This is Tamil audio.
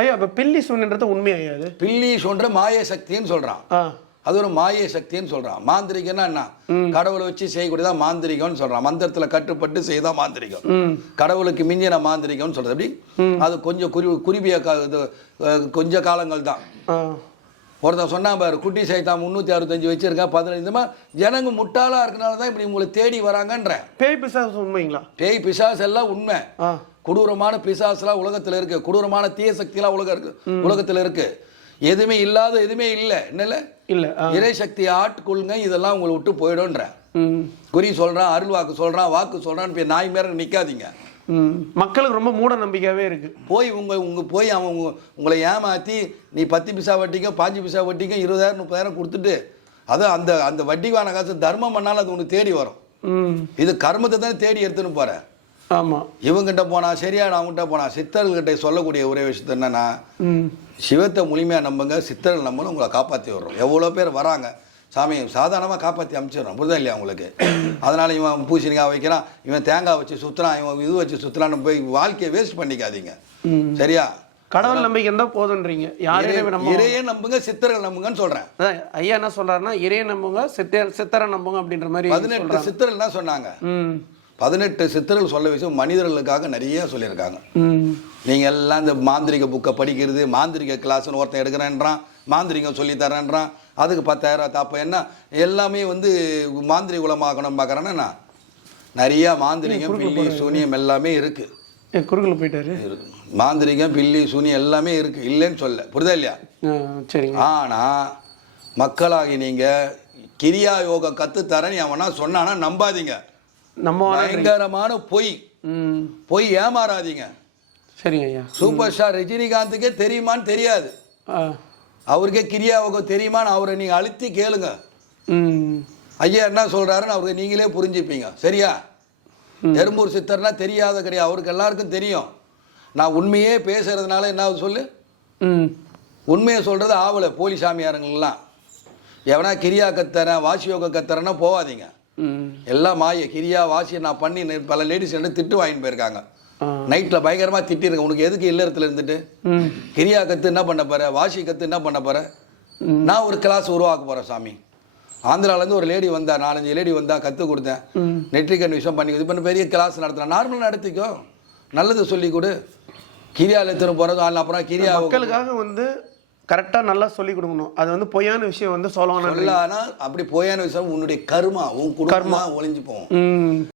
ஐயா இப்போ பில்லி சூன்யன்றது உண்மை ஐயா? அது பில்லி சூன்ற மாய சக்தின்னு சொல்றான். அது ஒரு மாய சக்தின்னு சொல்றான். மாந்திரிகன்னா என்ன? கடவுளை வச்சு செய்யக்கூடியதான் மாந்திரிகம்னு சொல்றான். மந்திரத்துல கட்டுப்பட்டு செய்யதான் மாந்திரிகம். கடவுளுக்கு மிஞ்சின மாந்திரிகம்னு சொல்றது. அப்படி அது கொஞ்சம் குறுகிய கொஞ்ச காலங்கள் தான். ஒருத்தன் சொன்னா பாரு, குட்டி சைத்தான் 365 வச்சிருக்கேன் 15 ஜனங்க முட்டாளா இருக்கனால தான் இப்படி உங்களை தேடி வராங்கன்ற. பேய் பிசாசு உண்மைங்களா? பேய் பிசாசு எல்லாம் உண்மை. கொடூரமான பிசாசுலாம் உலகத்துல இருக்கு. கொடூரமான தீய சக்திலாம் உலகத்துல இருக்கு. எதுவுமே இல்லாத எதுவுமே இல்லை. என்னல இல்ல இறை சக்தியை ஆட்கொள்ளுங்க, இதெல்லாம் உங்களை விட்டு போயிடும்ன்ற. குறி சொல்றான், அருள் வாக்கு சொல்றான், வாக்கு சொல்றான்னு நாய் மேல நிக்காதீங்க. மக்களுக்கு ரொம்ப மூட நம்பிக்கையாவே இருக்கு. போய் போய் அவன் உங்களை ஏமாத்தி நீ 10 பைசா வட்டிக்கும் 5 பைசா வட்டிக்கும் 20,000 30,000 கொடுத்துட்டு அது அந்த அந்த வட்டிக்கான காசு தர்மம் பண்ணாலும் அது உனக்கு தேடி வரும். இது கர்மத்தை தான் தேடி எடுத்துன்னு போற. ஆமா, இவங்கிட்ட போனா சரியான, அவங்ககிட்ட போனா சித்தர்கள்கிட்ட சொல்லக்கூடிய ஒரே விஷயத்த என்னன்னா, சிவத்தை முழுமையா நம்புங்க, சித்தர்கள் நம்பணும், உங்களை காப்பாற்றி விடுறோம். எவ்வளோ பேர் வராங்க, சாமி சாதாரணமாக காப்பாற்றி அனுப்பிச்சிடுறோம். புரிதா இல்லையா உங்களுக்கு? அதனால் இவன் பூசணிக்காய் வைக்கிறான், இவன் தேங்காய் வச்சு சுற்றுறான், இவன் இது வச்சு சுற்றுறான்னு போய் வாழ்க்கையை வேஸ்ட் பண்ணிக்காதீங்க. சரியா? கடவுள் நம்பிக்கை இருந்தால் போதுன்றீங்க. இறையே நம்புங்க, சித்தர்கள் நம்புங்கன்னு சொல்கிறேன். ஐயா என்ன சொல்கிறாருன்னா, இறையை நம்புங்க, சித்தரை நம்புங்க அப்படின்ற மாதிரி. 18 சித்தர்கள் தான் சொன்னாங்க. 18 சித்தர்கள் சொல்ல விஷயம் மனிதர்களுக்காக நிறைய சொல்லியிருக்காங்க. நீங்கள் எல்லாம் இந்த மாந்திரிக புக்கை படிக்கிறது, மாந்திரிக கிளாஸ்ன்னு ஒருத்தன் எடுக்கிறேன்றான், மாந்திரிகம் சொல்லித்தரேன்றான், அதுக்கு 10,000. அப்போ என்ன எல்லாமே மாந்திரிக குலமாக்கணும் பார்க்குறேன்னா, நிறைய மாந்திரிகம் பில்லி சூனியம் எல்லாமே இருக்கு. குறுக்குல போயிட்டாரு. மாந்திரிகம் பில்லி சூனியம் எல்லாமே இருக்கு, இல்லைன்னு சொல்ல. புரிதா இல்லையா? சரி. ஆனால் மக்களாகி நீங்கள் கிரியா யோகா கற்றுத்தரேன்னு அவனா சொன்னானா நம்பாதீங்க. பயங்கரமான பொய் ஏமாறாதீங்க. சரிங்க ஐயா. சூப்பர் ஸ்டார் ரஜினிகாந்துக்கே தெரியுமான்னு தெரியாது, அவருக்கே கிரியாவுக்கு தெரியுமான்னு அவரை நீங்க அழுத்தி கேளுங்க. ஐயா என்ன சொல்றாருன்னு அவருக்கு நீங்களே புரிஞ்சுப்பீங்க. சரியா? எறும்பூர் சித்தர்னா தெரியாத கிடையாது, அவருக்கு எல்லாருக்கும் தெரியும். நான் உண்மையே பேசுறதுனால என்ன சொல்லு, உண்மையை சொல்றது ஆவலை. போலி சாமியாருங்கெல்லாம் எவனா கிரியா கத்தரேன் வாசி யோக கத்தரேன்னா போவாதீங்க. எல்லாம் மாய. கிரியா வாசியை நான் பண்ணி பல லேடிஸ் திட்டு வாங்கிட்டு போயிருக்காங்க. நைட்டில் பயங்கரமாக திட்டிருக்கேன். உனக்கு எதுக்கு இல்லறத்தில் இருந்துட்டு கிரியா கற்று என்ன பண்ண போற, வாசி கற்று என்ன பண்ண போற? நான் ஒரு கிளாஸ் உருவாக்க போகிறேன் சாமி. ஆந்திராவிலேருந்து ஒரு லேடி வந்தா, 4-5 லேடி வந்தா, கற்றுக் கொடுத்தேன். நெட்ரிகன் விஷயம் பண்ணி இது பண்ண பெரிய கிளாஸ் நடத்துகிறேன். நார்மலாக நடத்திக்கோ, நல்லது சொல்லி கொடு. கிரியாவில் எத்தனை போகிறது, அப்புறம் கிரியா மக்களுக்காக கரெக்டாக நல்லா சொல்லி கொடுக்கணும். அது பொய்யான விஷயம் சொல்லணும். அப்படி பொய்யான விஷயம் உன்னுடைய கர்மா, உன் குடும்பமா ஒளிஞ்சு போகும்.